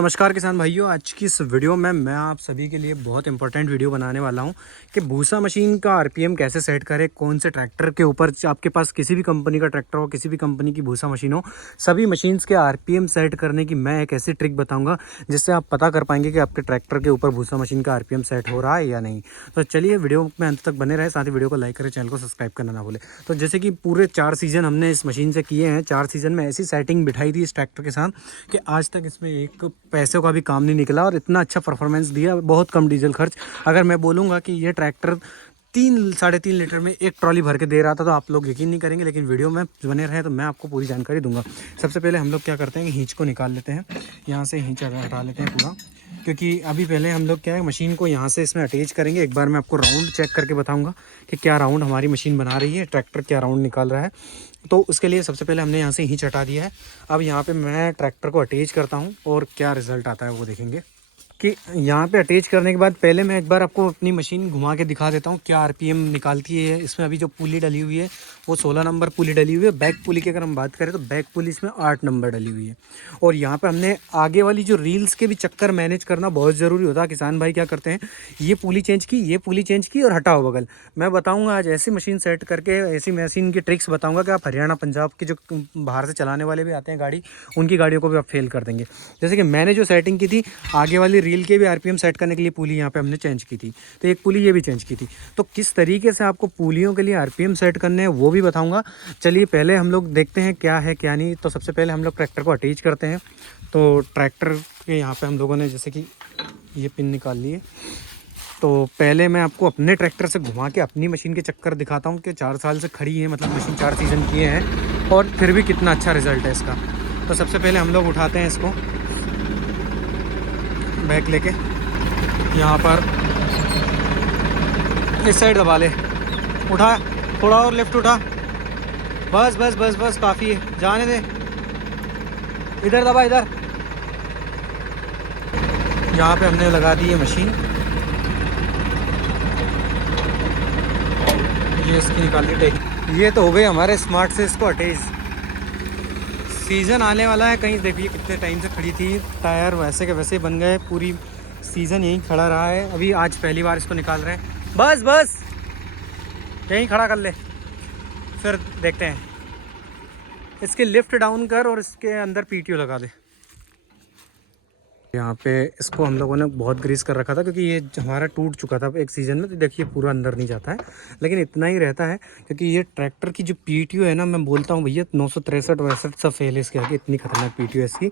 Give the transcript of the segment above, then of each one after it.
नमस्कार किसान भाइयों, आज की इस वीडियो में मैं आप सभी के लिए बहुत इंपॉर्टेंट वीडियो बनाने वाला हूं कि भूसा मशीन का आरपीएम कैसे सेट करें। कौन से ट्रैक्टर के ऊपर, आपके पास किसी भी कंपनी का ट्रैक्टर हो, किसी भी कंपनी की भूसा मशीन हो, सभी मशीन्स के आरपीएम सेट करने की मैं एक ऐसी ट्रिक बताऊंगा जिससे आप पता कर पाएंगे कि आपके ट्रैक्टर के ऊपर भूसा मशीन का आरपीएम सेट हो रहा है या नहीं। तो चलिए वीडियो में अंत तक बने रहे, साथ ही वीडियो को लाइक करें, चैनल को सब्सक्राइब करना ना भूले। तो जैसे कि पूरे 4 सीज़न हमने इस मशीन से किए हैं, 4 सीज़न में ऐसी सेटिंग बिठाई थी इस ट्रैक्टर के साथ कि आज तक इसमें एक पैसों का भी काम नहीं निकला और इतना अच्छा परफॉर्मेंस दिया, बहुत कम डीजल खर्च। अगर मैं बोलूँगा कि ये ट्रैक्टर 3-3.5 लीटर में एक ट्रॉली भर के दे रहा था तो आप लोग यकीन नहीं करेंगे, लेकिन वीडियो में बने रहे तो मैं आपको पूरी जानकारी दूंगा। सबसे पहले हम लोग क्या करते हैं कि हींच को निकाल लेते हैं, यहाँ से हींच हटा लेते हैं पूरा, क्योंकि अभी पहले हम लोग क्या है मशीन को यहाँ से इसमें अटैच करेंगे। एक बार मैं आपको राउंड चेक करके बताऊँगा कि क्या राउंड हमारी मशीन बना रही है, ट्रैक्टर क्या राउंड निकाल रहा है। तो उसके लिए सबसे पहले हमने यहाँ से हींच हटा दिया है। अब यहाँ पे मैं ट्रैक्टर को अटैच करता हूँ और क्या रिज़ल्ट आता है वो देखेंगे कि यहाँ पे अटैच करने के बाद पहले मैं एक बार आपको अपनी मशीन घुमा के दिखा देता हूँ क्या आरपीएम निकालती है। इसमें अभी जो पुली डली हुई है वो 16 नंबर पुली डली हुई है। बैक पुली की अगर हम बात करें तो बैक पुली इसमें 8 नंबर डली हुई है। और यहाँ पे हमने आगे वाली जो रील्स के भी चक्कर मैनेज करना बहुत ज़रूरी होता है। किसान भाई क्या करते हैं, ये पुली चेंज की, ये पुली चेंज की और हटाओ बगल। मैं बताऊँगा आज ऐसी मशीन सेट करके, ऐसी मशीन की ट्रिक्स बताऊँगा कि आप हरियाणा पंजाब की जो बाहर से चलाने वाले भी आते हैं गाड़ी, उनकी गाड़ियों को भी आप फेल कर देंगे। जैसे कि मैंने जो सेटिंग की थी, आगे वाली रील के भी आरपीएम सेट करने के लिए पुली यहाँ पे हमने चेंज की थी, तो एक पुली ये भी चेंज की थी। तो किस तरीके से आपको पुलियों के लिए आरपीएम सेट करने हैं वो भी बताऊंगा। चलिए पहले हम लोग देखते हैं क्या है क्या नहीं। तो सबसे पहले हम लोग ट्रैक्टर को अटैच करते हैं। तो ट्रैक्टर के यहाँ पे हम लोगों ने जैसे कि ये पिन निकाल ली है। तो पहले मैं आपको अपने ट्रैक्टर से घुमा के अपनी मशीन के चक्कर दिखाता हूँ कि 4 साल से खड़ी है, मतलब मशीन 4 सीज़न किए हैं और फिर भी कितना अच्छा रिजल्ट है इसका। तो सबसे पहले हम लोग उठाते हैं इसको बैक लेके, यहाँ पर इस साइड दबा ले, उठा थोड़ा और लेफ्ट उठा, बस बस बस बस काफ़ी है, जाने दे, इधर दबा इधर। यहाँ पे हमने लगा दी है मशीन, ये इसकी निकाल दी टेक। ये तो हो गए हमारे स्मार्ट से इसको अटैच। सीज़न आने वाला है, कहीं देखिए कितने टाइम से खड़ी थी, टायर वैसे के वैसे बन गए, पूरी सीज़न यहीं खड़ा रहा है। अभी आज पहली बार इसको निकाल रहे हैं, बस बस यहीं खड़ा कर ले, फिर देखते हैं। इसके लिफ्ट डाउन कर और इसके अंदर पीटीओ लगा दे। यहाँ पे इसको हम लोगों ने बहुत ग्रीस कर रखा था क्योंकि ये हमारा टूट चुका था एक सीज़न में। तो देखिए पूरा अंदर नहीं जाता है, लेकिन इतना ही रहता है क्योंकि ये ट्रैक्टर की जो पीटीओ है ना, मैं बोलता हूँ भैया 963-62 सब फेल है इसके आगे, इतनी खतरनाक पीटीओ है इसकी।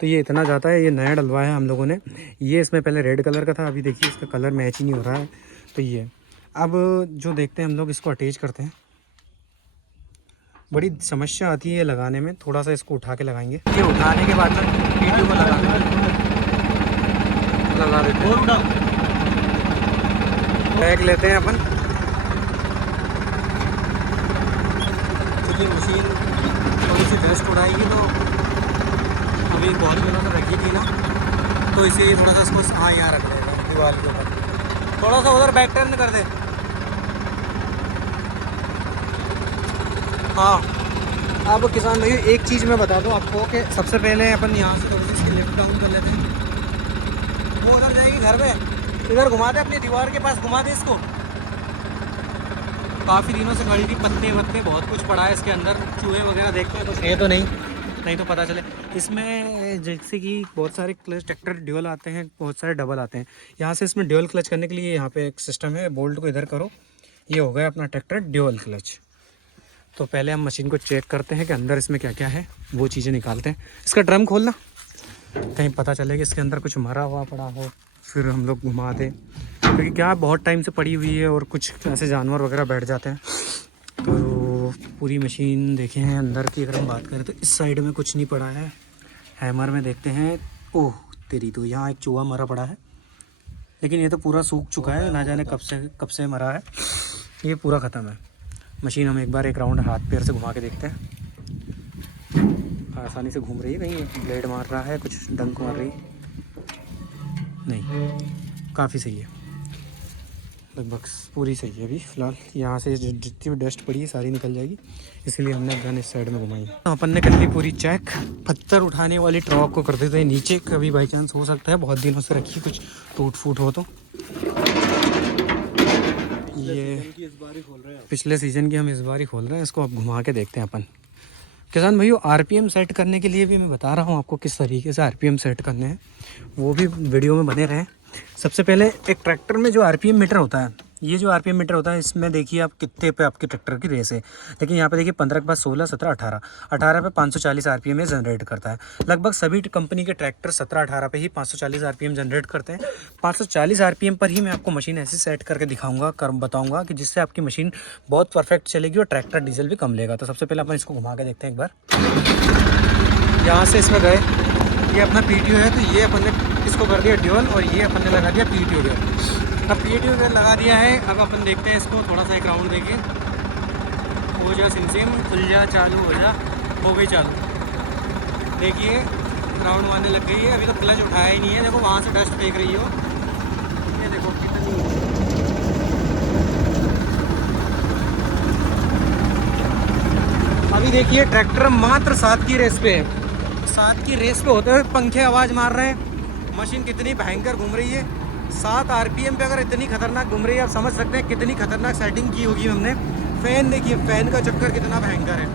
तो ये इतना जाता है। ये नया डलवाया है हम लोगों ने। ये इसमें पहले रेड कलर का था, अभी देखिए इसका कलर मैच ही नहीं हो रहा है। तो ये अब जो देखते हैं हम लोग इसको अटैच करते हैं। बड़ी समस्या आती है ये लगाने में, थोड़ा सा इसको उठा के लगाएंगे। ये उठाने के बाद में पीटीओ को लगा देते हैं, बैग लेते हैं अपन, क्योंकि मशीन थोड़ी सी डस्ट उड़ाएगी। तो अभी बहुत दिनों से रखी थी ना, तो इसीलिए थोड़ा सा इसको हाँ यहाँ रख देगा दीवार के ऊपर। थोड़ा सा उधर बैक टर्न कर दे। हाँ, अब किसान भाई एक चीज़ मैं बता दूं आपको कि सबसे पहले अपन यहाँ से थोड़ी सी इसकी लिफ्ट डाउन कर लेते हैं। वो उधर जाएगी घर पे, इधर घुमा दे, अपनी दीवार के पास घुमा दे इसको। काफ़ी दिनों से खड़ी थी, पत्ते वत्ते बहुत कुछ पड़ा है इसके अंदर, चूहे वगैरह देखते हैं तो है तो नहीं तो पता चले। इसमें जैसे कि बहुत सारे क्लच ट्रैक्टर ड्यूल आते हैं, बहुत सारे डबल आते हैं। यहाँ से इसमें ड्यूल क्लच करने के लिए यहाँ पे एक सिस्टम है, बोल्ट को इधर करो, ये हो गया अपना ट्रैक्टर ड्यूल क्लच। तो पहले हम मशीन को चेक करते हैं कि अंदर इसमें क्या क्या है, वो चीज़ें निकालते हैं। इसका ड्रम खोलना, कहीं पता चले कि इसके अंदर कुछ मरा हुआ पड़ा हो, फिर हम लोग घुमा दें, क्योंकि क्या बहुत टाइम से पड़ी हुई है और कुछ ऐसे जानवर वगैरह बैठ जाते हैं। तो पूरी मशीन देखें हैं अंदर की अगर हम बात करें तो इस साइड में कुछ नहीं पड़ा है। हैमर में देखते हैं, ओह तेरी, तो यहाँ एक चूहा मरा पड़ा है, लेकिन ये तो पूरा सूख चुका है, ना जाने कब से मरा है, ये पूरा ख़त्म है। मशीन हम एक बार एक राउंड हाथ पैर से घुमा के देखते हैं। आसानी से घूम रही है, कहीं ब्लेड मार रहा है, कुछ डंक मार रही नहीं, काफ़ी सही है। लगभग पूरी सही है। अभी फ़िलहाल यहाँ से जितनी भी डस्ट पड़ी है सारी निकल जाएगी, इसलिए हमने गन इस साइड में घुमाई। तो अपन ने कर ली पूरी चेक। पत्थर उठाने वाली ट्रॉक को कर देते हैं नीचे, कभी बाई चांस हो सकता है बहुत दिनों से रखी कुछ टूट फूट हो तो। ये पिछले सीज़न की हम इस बार ही खोल रहे हैं इसको। अब घुमा के देखते हैं अपन। किसान भाइयों, आरपीएम सेट करने के लिए भी मैं बता रहा हूँ आपको किस तरीके से आरपीएम सेट करने हैं, वो भी वीडियो में बने रहें। सबसे पहले एक ट्रैक्टर में जो आरपीएम मीटर होता है, ये जो आरपीएम मीटर होता है इसमें देखिए आप कितने पे आपके ट्रैक्टर की रेस है। लेकिन यहाँ पे देखिए 15 के बाद 16, 17, 18 पे 540 आरपीएम ये जनरेट करता है। लगभग सभी कंपनी के ट्रैक्टर 17, 18 पे ही 540 आरपीएम जनरेट करते हैं। 540 आरपीएम पर ही मैं आपको मशीन ऐसे सेट करके दिखाऊंगा, बताऊंगा कि जिससे आपकी मशीन बहुत परफेक्ट चलेगी और ट्रैक्टर डीजल भी कम लेगा। तो सबसे पहले अपन इसको घुमा के देखते हैं एक बार। यहाँ से इसमें गए, ये अपना पीटीओ है तो ये अपन ने इसको कर दिया ड्यूल और ये अपन ने लगा दिया पीटीओ गियर। अब पीटीओ गियर लगा दिया है। अब अपन देखते हैं इसको थोड़ा सा एक राउंड देखिए। हो जा सिमसिम, खुल जा, चालू हो जा, हो गई चालू। देखिए राउंड मारने लग गई है। अभी तो क्लच उठाया ही नहीं है, देखो वहाँ से डस्ट फेंक रही हो, ये देखो कितनी। अभी देखिए ट्रैक्टर मात्र 7 की रेस पे है। 7 की रेस पे होते हुए पंखे आवाज़ मार रहे हैं। मशीन कितनी भयंकर घूम रही है। 7 आरपीएम पे अगर इतनी खतरनाक घूम रही है, आप समझ सकते हैं कितनी खतरनाक सेटिंग की होगी हमने। फ़ैन देखिए, फ़ैन का चक्कर कितना भयंकर है।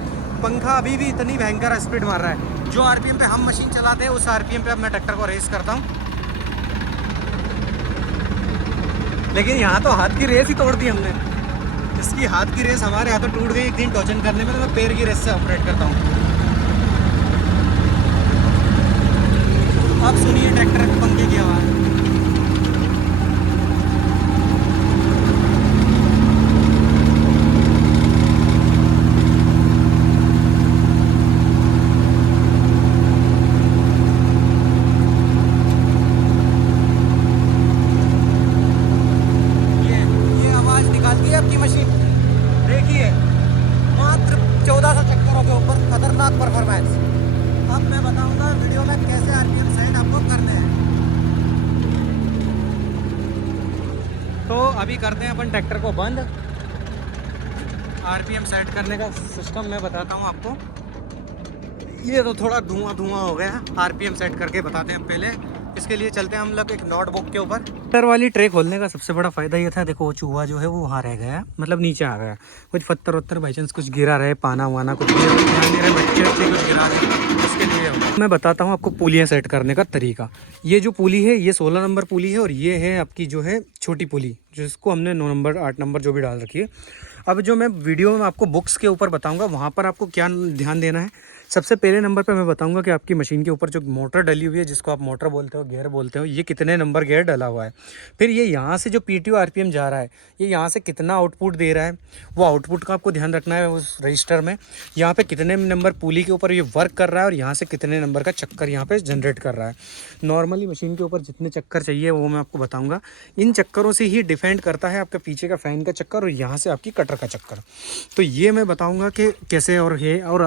पंखा अभी भी इतनी भयंकर स्पीड मार रहा है। जो आरपीएम पे हम मशीन चलाते हैं उस आरपीएम पे अब मैं ट्रैक्टर को रेस करता हूँ। लेकिन यहाँ तो हाथ की रेस ही तोड़ दी हमने। इसकी हाथ की रेस हमारे हाथों टूट गई एक दिन टॉर्चन करने में, तो मैं पैर की रेस से ऑपरेट करता हूँ। अब सुनिए ट्रैक्टर के पंखे की आवाज़। ये आवाज़ निकालती है आपकी मशीन। देखिए मात्र 1400 चक्करों के ऊपर खतरनाक परफॉर्मेंस। अब मैं बताऊंगा वीडियो में कैसे आरपीएम सेट आपको करने हैं। तो अभी करते हैं अपन ट्रैक्टर को बंद। आरपीएम सेट करने का सिस्टम मैं बताता हूं आपको। ये तो थोड़ा धुआं हो गया, आरपीएम सेट करके बताते हैं पहले। इसके लिए चलते हैं हम लोग एक नोटबुक के ऊपर। ट्रैक्टर वाली ट्रे खोलने का सबसे बड़ा फायदा ये था, देखो वो चूहा जो है वो वहाँ रह गया, मतलब नीचे आ गया। कुछ पत्थर वत्थर बाई चांस कुछ गिरा रहे, पाना वाना कुछ ध्यान दे रहे, बच्चे कुछ गिरा रहे, उसके लिए मैं बताता हूँ आपको पुलियाँ सेट करने का तरीका। ये जो पुली है ये 16 नंबर पुली है और ये है आपकी जो है छोटी पुली, जिसको हमने 9 नंबर 8 नंबर जो भी डाल रखी है। अब जो मैं वीडियो में आपको बुक्स के ऊपर बताऊंगा वहाँ पर आपको क्या ध्यान देना है। सबसे पहले नंबर पे मैं बताऊंगा कि आपकी मशीन के ऊपर जो मोटर डली हुई है, जिसको आप मोटर बोलते हो, गियर बोलते हो, ये कितने नंबर गियर डला हुआ है। फिर ये यहाँ से जो पीटीओ आरपीएम जा रहा है, ये यहाँ से कितना आउटपुट दे रहा है, वो आउटपुट का आपको ध्यान रखना है उस रजिस्टर में। यहाँ पे कितने नंबर पुली के ऊपर ये वर्क कर रहा है और यहाँ से कितने नंबर का चक्कर यहाँ पे जनरेट कर रहा है। नॉर्मली मशीन के ऊपर जितने चक्कर चाहिए वो मैं आपको बताऊँगा। इन चक्करों से ही डिपेंड करता है आपका पीछे का फ़ैन का चक्कर और यहाँ से आपकी कटर का चक्कर। तो ये मैं बताऊँगा कि कैसे। और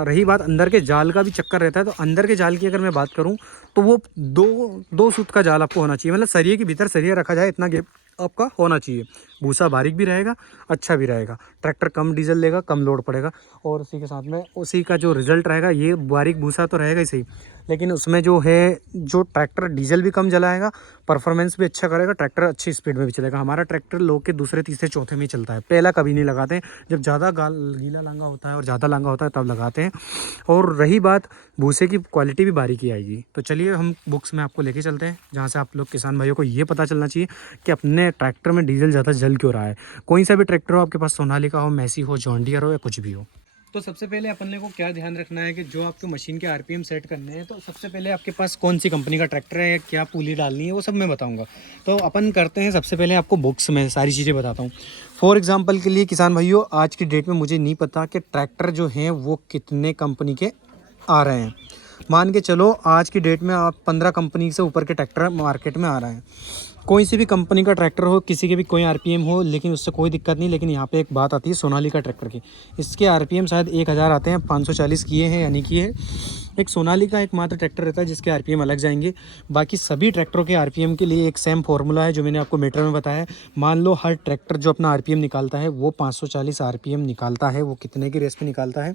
रही बात अंदर के जाल का भी चक्कर रहता है, तो अंदर के जाल की अगर मैं बात करूं तो वो दो सूत का जाल आपको होना चाहिए। मतलब सरिये के भीतर सरिया रखा जाए इतना गैप आपका होना चाहिए। भूसा बारीक भी रहेगा, अच्छा भी रहेगा, ट्रैक्टर कम डीजल लेगा, कम लोड पड़ेगा। और उसी के साथ में उसी का जो रिजल्ट रहेगा, ये बारीक भूसा तो रहेगा ही सही, लेकिन उसमें जो है जो ट्रैक्टर डीजल भी कम जलाएगा, परफॉर्मेंस भी अच्छा करेगा, ट्रैक्टर अच्छी स्पीड में भी चलेगा। हमारा ट्रैक्टर लोग के दूसरे तीसरे चौथे में ही चलता है, पहला कभी नहीं लगाते हैं। जब ज़्यादा गीला लांगा होता है और ज़्यादा लांगा होता है तब लगाते हैं। और रही बात भूसे की क्वालिटी भी बारीकी आएगी। तो चलिए हम बुक्स में आपको लेके चलते हैं, जहाँ से आप लोग किसान भाइयों को ये पता चलना चाहिए कि अपने ट्रैक्टर में डीजल ज़्यादा जल क्यों रहा है। कोई सा भी ट्रैक्टर हो आपके पास, सोनालिका हो, मैसी हो, जॉन डियर हो या कुछ भी हो। तो सबसे पहले अपन को क्या ध्यान रखना है कि जो आपको मशीन के आरपीएम सेट करने हैं, तो सबसे पहले आपके पास कौन सी कंपनी का ट्रैक्टर है, क्या पुली डालनी है, वो सब मैं बताऊंगा। तो अपन करते हैं, सबसे पहले आपको बुक्स में सारी चीज़ें बताता हूँ। फॉर एग्जांपल के लिए किसान भाइयों, आज की डेट में मुझे नहीं पता कि ट्रैक्टर जो हैं वो कितने कंपनी के आ रहे हैं। मान के चलो आज की डेट में आप 15 कंपनी से ऊपर के ट्रैक्टर मार्केट में आ रहे हैं। कोई सी भी कंपनी का ट्रैक्टर हो, किसी के भी कोई आरपीएम हो, लेकिन उससे कोई दिक्कत नहीं। लेकिन यहाँ पे एक बात आती है सोनालिका ट्रैक्टर की, इसके आरपीएम शायद 1000 आते हैं, 540 किए हैं यानी कि एक सोनालिका एकमात्र ट्रैक्टर रहता है जिसके आरपीएम अलग जाएंगे। बाकी सभी ट्रैक्टरों के आरपीएम के लिए एक सेम फार्मूला है जो मैंने आपको मीटर में बताया है। मान लो हर ट्रैक्टर जो अपना आरपीएम निकालता है वो 540 आरपीएम निकालता है। वो कितने की रेस पे निकालता है?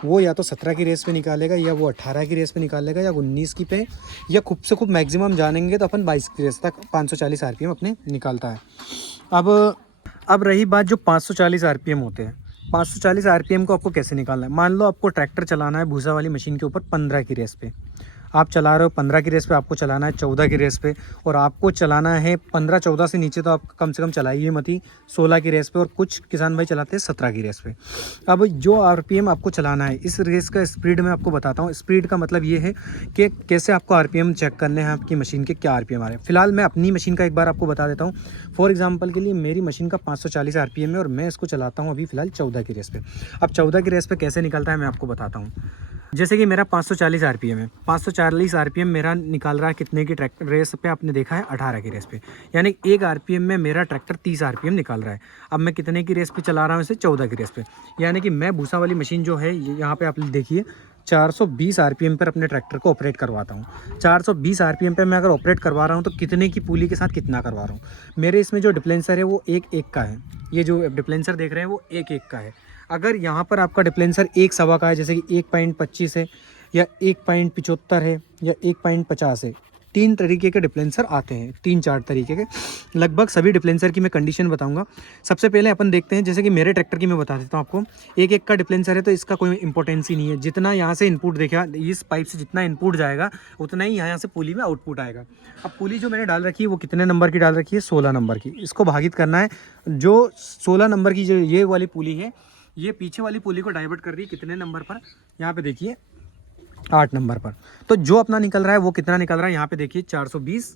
वो या तो 17 की रेस पे निकालेगा, या वो 18 की रेस पे निकालेगा, या 19 की पे, या खूब से खूब मैक्सिमम जानेंगे तो अपन 22 की रेस तक 540 आरपीएम अपने निकालता है। अब रही बात जो 540 आरपीएम होते हैं, 540 आरपीएम को आपको कैसे निकालना है? मान लो आपको ट्रैक्टर चलाना है भूसा वाली मशीन के ऊपर 15 की रेस पे, आप चला रहे हो 15 की रेस पे, आपको चलाना है 14 की रेस पे, और आपको चलाना है 15-14 से नीचे तो आप कम से कम चलाइए मत ही, 16 की रेस पे, और कुछ किसान भाई चलाते हैं 17 की रेस पे। अब जो आरपीएम आपको चलाना है, इस रेस का स्पीड मैं आपको बताता हूँ। स्पीड का मतलब ये है कि कैसे आपको आरपीएम चेक करने हैं, आपकी मशीन के क्या आरपीएम आ रहे हैं। फिलहाल मैं अपनी मशीन का एक बार आपको बता देता हूँ। फॉर एग्जाम्पल के लिए मेरी मशीन का 540 आरपीएम है और मैं इसको चलाता हूँ अभी फिलहाल 14 की रेस पे। अब 14 की रेस पे कैसे निकलता है मैं आपको बताता हूँ। जैसे कि मेरा 540 आरपीएम है, 540 आरपीएम मेरा निकाल रहा है कितने की ट्रैक्टर रेस पे? आपने देखा है 18 की रेस पे, यानी एक आरपीएम में मेरा ट्रैक्टर 30 आरपीएम निकाल रहा है। अब मैं कितने की रेस पे चला रहा हूँ इसे? 14 की रेस पे। यानी कि मैं भूसा वाली मशीन जो है यहाँ पे आप देखिए 420 आरपीएम पर अपने ट्रैक्टर को ऑपरेट करवाता हूँ। 420 आरपीएम पे मैं अगर ऑपरेट करवा रहा हूँ तो कितने की पुली के साथ कितना करवा रहा हूँ? मेरे इसमें जो डिफ्लेंसर है वो एक एक का है। ये जो डिफ्लेंसर देख रहे हैं वो एक एक का है। अगर यहाँ पर आपका डिफ्लेंसर 1 सवा का है, जैसे कि 1.25 है, या 1.75 है, या 1.50 है, 3 तरीके के डिफ्लेंसर आते हैं, 3-4 तरीके के। लगभग सभी डिफ्लेंसर की मैं कंडीशन बताऊंगा। सबसे पहले अपन देखते हैं, जैसे कि मेरे ट्रैक्टर की मैं बता देता हूँ आपको। एक एक का डिफ्लेंसर है तो इसका कोई इंपॉर्टेंस ही नहीं है। जितना यहाँ से इनपुट देखा, इस पाइप से जितना इनपुट जाएगा उतना ही यहाँ से पुली में आउटपुट आएगा। अब पुली जो मैंने डाल रखी है वो कितने नंबर की डाल रखी है? 16 नंबर की। इसको भागित करना है। जो 16 नंबर की जो ये वाली पुली है, ये पीछे वाली पुली को डाइवर्ट कर रही है कितने नंबर पर? यहाँ पे देखिए 8 नंबर पर। तो जो अपना निकल रहा है वो कितना निकल रहा है? यहाँ पे देखिए 420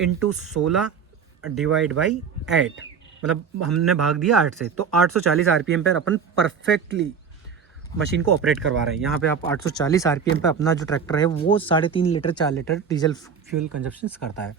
× 16 डिवाइड बाई 8, मतलब हमने भाग दिया 8 से, तो 840 आरपीएम पर अपन परफेक्टली मशीन को ऑपरेट करवा रहे हैं। यहाँ पे आप 840 आरपीएम पे अपना जो ट्रैक्टर है वो 3.5 litre 4 litre diesel fuel consumption करता है।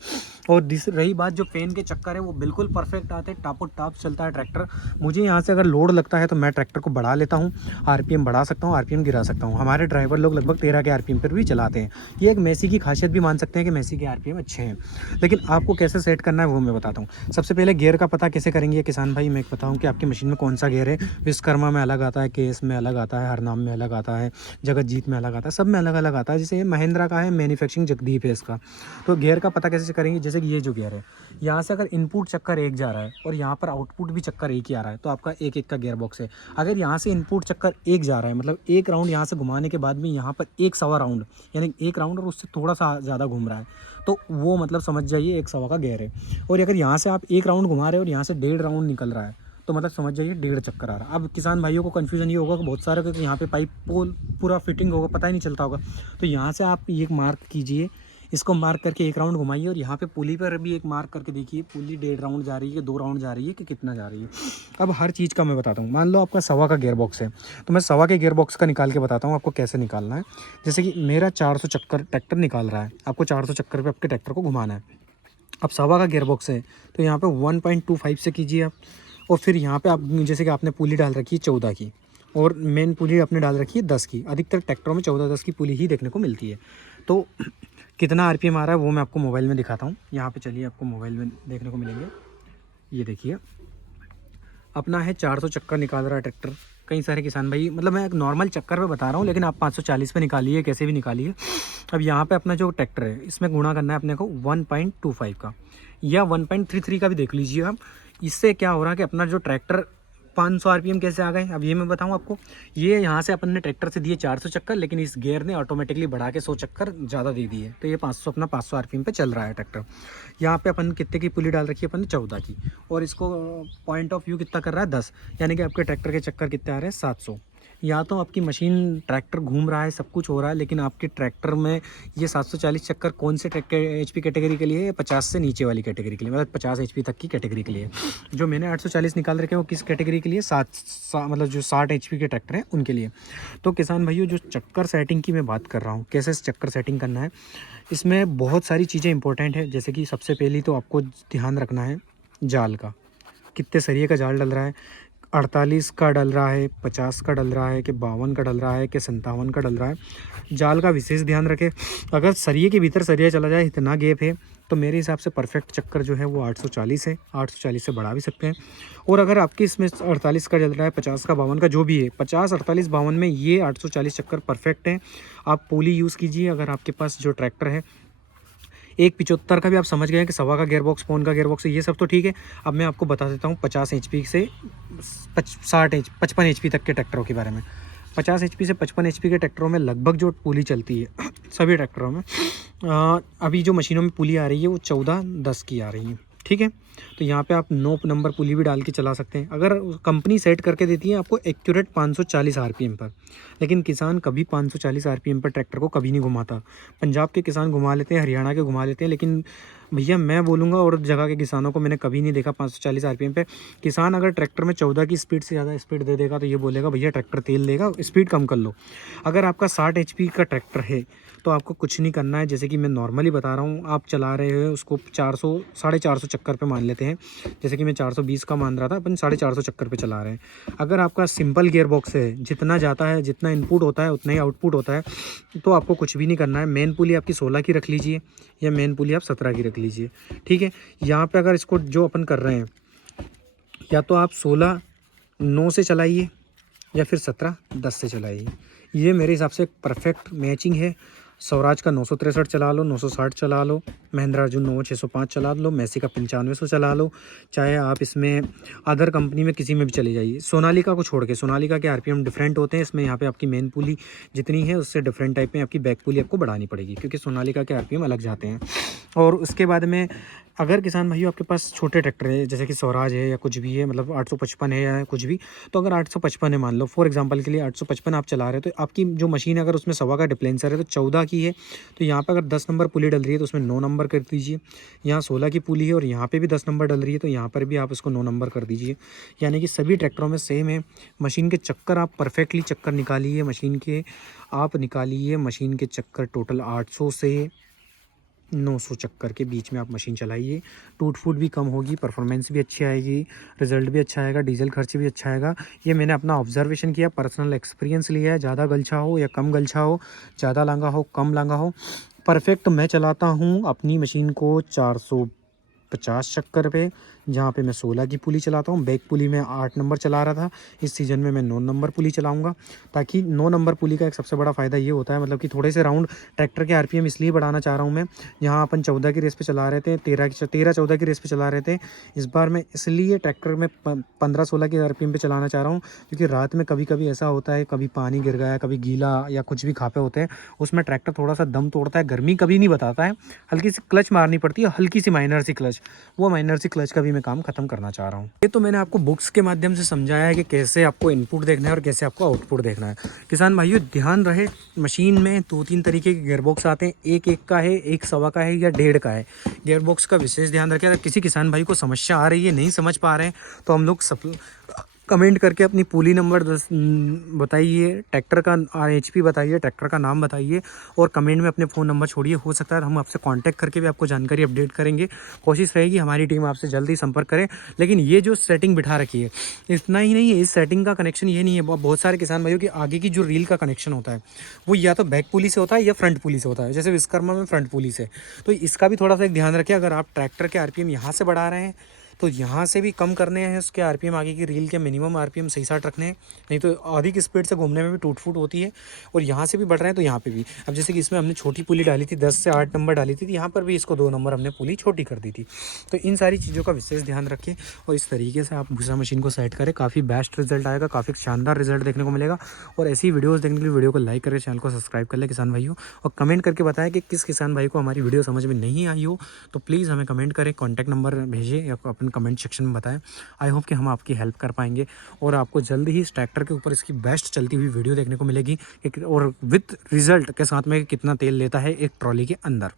और रही बात जो फैन के चक्कर है वो बिल्कुल परफेक्ट आते हैं, टापो टाप चलता है ट्रैक्टर। मुझे यहाँ से अगर लोड लगता है तो मैं ट्रैक्टर को बढ़ा लेता हूँ, आरपीएम बढ़ा सकता हूँ, आरपीएम गिरा सकता हूँ। हमारे ड्राइवर लोग लगभग 13 के आरपीएम पर भी चलाते हैं। ये एक मेसी की खासियत भी मान सकते हैं कि मेसी के आरपीएम अच्छे हैं। लेकिन आपको कैसे सेट करना है वो मैं बताता हूँ। सबसे पहले गियर का पता कैसे करेंगे किसान भाई? मैं बताऊँ कि आपकी मशीन में कौन सा गियर है। विश्वकर्मा में अलग आता है, केएस में अलग आता है, हरनाम में अलग आता है, जगतजीत में अलग आता है, सब में अलग अलग आता है। जैसे महिंद्रा का है मैन्युफैक्चरिंग जगदीप है इसका। तो गियर का पता कैसे करेंगे? जैसे कि ये जो गियर है, यहाँ से अगर इनपुट चक्कर एक जा रहा है और यहाँ पर आउटपुट भी चक्कर एक ही आ रहा है तो आपका एक एक का गियर बॉक्स है। अगर यहाँ से इनपुट चक्कर एक जा रहा है, मतलब एक राउंड यहाँ से घुमाने के बाद में यहाँ पर 1 सवा राउंड, यानी एक राउंड और उससे थोड़ा सा ज़्यादा घूम रहा है, तो वो मतलब समझ जाइए 1 सवा का गियर है। और अगर यहाँ से आप एक राउंड घुमा रहे हो और यहाँ से 1.5 राउंड निकल रहा है तो मतलब समझ जाइए 1.5 चक्कर आ रहा है। अब किसान भाइयों को कन्फ्यूजन ये होगा कि बहुत सारे तो यहाँ पे पाइप पोल पूरा फिटिंग होगा, पता ही नहीं चलता होगा। तो यहाँ से आप ये मार्क कीजिए, इसको मार्क करके 1 राउंड घुमाइए, और यहाँ पे पुली पर भी एक मार्क करके देखिए पुली 1.5 राउंड जा रही है कि 2 राउंड जा रही है कि कितना जा रही है। अब हर चीज़ का मैं बताता हूँ। मान लो आपका 1.25 का गियर बॉक्स है तो मैं 1.25 के गियर बॉक्स का निकाल के बताता हूँ आपको कैसे निकालना है। जैसे कि मेरा 400 चक्कर ट्रैक्टर निकाल रहा है, आपको 400 चक्कर पर आपके ट्रैक्टर को घुमाना है। अब 1.25 का गियर बॉक्स है तो यहाँ पे 1.25 से कीजिए आप। और फिर यहाँ पे आप जैसे कि आपने पुली डाल रखी है 14 की और मेन पुली आपने डाल रखी है 10 की। अधिकतर ट्रैक्टरों में 14-10 की पुली ही देखने को मिलती है। तो कितना आरपीएम आ रहा है वो मैं आपको मोबाइल में दिखाता हूँ। यहाँ पे चलिए आपको मोबाइल में देखने को मिलेंगे। ये देखिए अपना है 400 चक्कर निकाल रहा है ट्रैक्टर। कई सारे किसान भाई, मतलब मैं एक नॉर्मल चक्कर पे बता रहा हूँ, लेकिन आप 540 पे निकालिए, कैसे भी निकालिए। अब यहाँ पे अपना जो ट्रैक्टर है इसमें गुणा करना है अपने को 1.25 का या 1.33 का भी देख लीजिए आप। इससे क्या हो रहा है कि अपना जो ट्रैक्टर 500 आरपीएम कैसे आ गए अब ये मैं बताऊं आपको। ये यहाँ से अपन ने ट्रैक्टर से दिए 400 चक्कर, लेकिन इस गियर ने ऑटोमेटिकली बढ़ा के 100 चक्कर ज़्यादा दे दिए, तो ये 500 अपना 500 आरपीएम पे चल रहा है ट्रैक्टर। यहाँ पे अपन कितने की पुली डाल रखी है? अपन ने 14 की, और इसको पॉइंट ऑफ व्यू कितना कर रहा है? 10, यानी कि आपके ट्रैक्टर के चक्कर कितने आ रहे हैं? 700। या तो आपकी मशीन ट्रैक्टर घूम रहा है, सब कुछ हो रहा है, लेकिन आपके ट्रैक्टर में ये 740 चक्कर कौन से ट्रैक्टर एचपी कैटेगरी के लिए है? 50 से नीचे वाली कैटेगरी के लिए, मतलब 50 एचपी तक की कैटेगरी के लिए। जो मैंने 840 निकाल रखे हैं वो किस कैटेगरी के लिए? मतलब जो 60 एचपी के ट्रैक्टर हैं उनके लिए। तो किसान भाइयों, जो चक्कर सेटिंग की मैं बात कर रहा हूँ, कैसे चक्कर सेटिंग करना है, इसमें बहुत सारी चीज़ें इंपॉर्टेंट है। जैसे कि सबसे पहली तो आपको ध्यान रखना है जाल का, कितने सरिये का जाल डल रहा है। 48 का डल रहा है, 50 का डल रहा है, कि 52 का डल रहा है, कि 57 का डल रहा है। जाल का विशेष ध्यान रखें। अगर सरिये के भीतर सरिया चला जाए, इतना गैप है, तो मेरे हिसाब से परफेक्ट चक्कर जो है वो 840 है। 840 से बढ़ा भी सकते हैं। और अगर आपकी इसमें 48 का चल रहा है, 50 का, 52 का, जो भी है, 50, 48, 52 में ये 840 चक्कर परफेक्ट है। आप पुली यूज़ कीजिए। अगर आपके पास जो ट्रैक्टर है, एक 75 का भी आप समझ गए हैं कि सवा का गियरबॉक्स, पौन का गियरबॉक्स है, ये सब तो ठीक है। अब मैं आपको बता देता हूँ 50 HP से 55 HP तक के ट्रैक्टरों के बारे में। 50 HP से 55 HP के ट्रैक्टरों में लगभग जो पुली चलती है सभी ट्रैक्टरों में, अभी जो मशीनों में पुली आ रही है वो 14-10 की आ रही है, ठीक है। तो यहाँ पे आप 9 नंबर पुली भी डाल के चला सकते हैं। अगर कंपनी सेट करके देती है आपको एक्यूरेट 540 RPM पर, लेकिन किसान कभी 540 RPM पर ट्रैक्टर को कभी नहीं घुमाता। पंजाब के किसान घुमा लेते हैं, हरियाणा के घुमा लेते हैं, लेकिन भैया मैं बोलूँगा और जगह के किसानों को मैंने कभी नहीं देखा 540 RPM पे। किसान अगर ट्रैक्टर में 14 की स्पीड से ज़्यादा स्पीड दे देगा तो ये बोलेगा भैया ट्रैक्टर तेल देगा, स्पीड कम कर लो। अगर आपका 60 HP का ट्रैक्टर है तो आपको कुछ नहीं करना है। जैसे कि मैं नॉर्मली बता रहा हूँ, आप चला रहे हो उसको 400, 450 चक्कर पे मान लेते हैं। जैसे कि मैं 420 का मान रहा था, अपन 450 चक्कर पे चला रहे हैं। अगर आपका सिंपल गियर बॉक्स है, जितना जाता है, जितना इनपुट होता है उतना ही आउटपुट होता है, तो आपको कुछ भी नहीं करना है। मेन पुली आपकी 16 की रख लीजिए या मेन पुली आप 17 की रख लीजिए, ठीक है। यहाँ पर अगर इसको जो अपन कर रहे हैं, या तो आप 16-9 से चलाइए या फिर 17-10 से चलाइए। ये मेरे हिसाब से परफेक्ट मैचिंग है। स्वराज का 963 चला लो, 960 चला लो, महिंद्रा अर्जुन नोवो 605 चला लो, मैसी का 9500 चला लो, चाहे आप इसमें अदर कंपनी में किसी में भी चले जाइए। सोनालिका को छोड़ के, सोनालिका के RPM डिफरेंट होते हैं। इसमें यहाँ पे आपकी मेन पुली जितनी है उससे डिफरेंट टाइप में आपकी बैक पुली आपको बढ़ानी पड़ेगी, क्योंकि सोनालिका के RPM अलग जाते हैं। और उसके बाद में अगर किसान भाइयों आपके पास छोटे ट्रैक्टर है, जैसे कि स्वराज है या कुछ भी है, मतलब 855 है या कुछ भी, तो अगर 855 है मान लो फॉर एग्जांपल के लिए, 855 आप चला रहे हो, तो आपकी जो मशीन है अगर उसमें सवा का डिप्लेंसर है तो 14 की है, तो यहाँ पे अगर 10 नंबर पुली डल रही है तो उसमें 9 नंबर कर दीजिए। यहाँ 16 की पुली है और यहाँ पे भी 10 नंबर डल रही है, तो यहाँ पर भी आप उसको 9 नंबर कर दीजिए। यानी कि सभी ट्रैक्टरों में सेम है। मशीन के चक्कर आप परफेक्टली चक्कर निकालिए, मशीन के आप निकालिए। मशीन के चक्कर टोटल 800 से 900 चक्कर के बीच में आप मशीन चलाइए। टूट फूट भी कम होगी, परफॉर्मेंस भी अच्छी आएगी, रिजल्ट भी अच्छा आएगा, डीजल खर्च भी अच्छा आएगा। ये मैंने अपना ऑब्जर्वेशन किया, पर्सनल एक्सपीरियंस लिया है। ज़्यादा गलछा हो या कम गलछा हो, ज़्यादा लांगा हो कम लांगा हो, परफेक्ट मैं चलाता हूँ अपनी मशीन को 450 चक्कर पे, जहाँ पे मैं 16 की पुली चलाता हूँ। बैक पुली में 8 नंबर चला रहा था, इस सीज़न में मैं 9 नंबर पुली चलाऊँगा, ताकि 9 नंबर पुली का एक सबसे बड़ा फ़ायदा ये होता है, मतलब कि थोड़े से राउंड ट्रैक्टर के RPM इसलिए बढ़ाना चाह रहा हूँ मैं। यहाँ अपन 14 की रेस पे चला रहे थे, 13-14 की रेस पे चला रहे थे, इस बार मैं इसलिए ट्रैक्टर में 15-16 की RPM पे चलाना चाह रहा हूँ, क्योंकि रात में कभी कभी ऐसा होता है, कभी पानी गिर गया, कभी गीला या कुछ भी खापे होते हैं, उसमें ट्रैक्टर थोड़ा सा दम तोड़ता है, गर्मी कभी नहीं बताता है, हल्की सी क्लच मारनी पड़ती है, हल्की सी माइनर सी क्लच, वो माइनर सी क्लच का भी मैं काम खत्म करना चाह रहा हूँ। ये तो मैंने आपको बुक्स के माध्यम से समझाया है कि कैसे आपको इनपुट देखना है और कैसे आपको आउटपुट देखना है। किसान भाइयों ध्यान रहे, मशीन में 2-3 तरीके के गियरबॉक्स आते हैं, एक का है, एक सवा का है या 1.5 का है। गियरबॉक्स का विशेष ध्यान रखें। अगर किसी किसान भाई को समस्या आ रही है, नहीं समझ पा रहे हैं, तो हम लोग कमेंट करके अपनी पुली नंबर बताइए, ट्रैक्टर का HP बताइए, ट्रैक्टर का नाम बताइए और कमेंट में अपने फ़ोन नंबर छोड़िए। हो सकता है हम आपसे कांटेक्ट करके भी आपको जानकारी अपडेट करेंगे। कोशिश रहेगी हमारी टीम आपसे जल्दी संपर्क करे। लेकिन ये जो सेटिंग बिठा रखी है, इतना ही नहीं है, इस सेटिंग का कनेक्शन ये नहीं है। बहुत सारे किसान भाइयों की आगे की जो रील का कनेक्शन होता है वो या तो बैक पुली से होता है या फ्रंट पुली से होता है, जैसे विश्वकर्मा में फ्रंट पुली से। तो इसका भी थोड़ा सा एक ध्यान रखें। अगर आप ट्रैक्टर के RPM यहाँ से बढ़ा रहे हैं तो यहाँ से भी कम करने हैं उसके RPM, आगे की रील के मिनिमम RPM सही साठ रखने हैं, नहीं तो अधिक स्पीड से घूमने में भी टूट फूट होती है। और यहाँ से भी बढ़ रहे हैं तो यहाँ पे भी, अब जैसे कि इसमें हमने छोटी पुली डाली थी, 10 से 8 नंबर डाली थी, यहाँ पर भी इसको 2 नंबर हमने पुली छोटी कर दी थी। तो इन सारी चीज़ों का विशेष ध्यान रखें और इस तरीके से आप भूसा मशीन को सेट करें, काफ़ी बेस्ट रिजल्ट आएगा, काफ़ी शानदार रिजल्ट देखने को मिलेगा। और ऐसी वीडियोज़ देखने के लिए वीडियो को लाइक करके चैनल को सब्सक्राइब कर ले किसान भाइयों, और कमेंट करके बताएं कि किस किसान भाई को हमारी वीडियो समझ में नहीं आई हो, तो प्लीज़ हमें कमेंट करें, कॉन्टैक्ट नंबर भेजें या अपन कमेंट सेक्शन में बताएं। आई होप कि हम आपकी हेल्प कर पाएंगे और आपको जल्द ही इस ट्रैक्टर के ऊपर इसकी बेस्ट चलती हुई वीडियो देखने को मिलेगी, और विथ रिजल्ट के साथ में कितना तेल लेता है एक ट्रॉली के अंदर।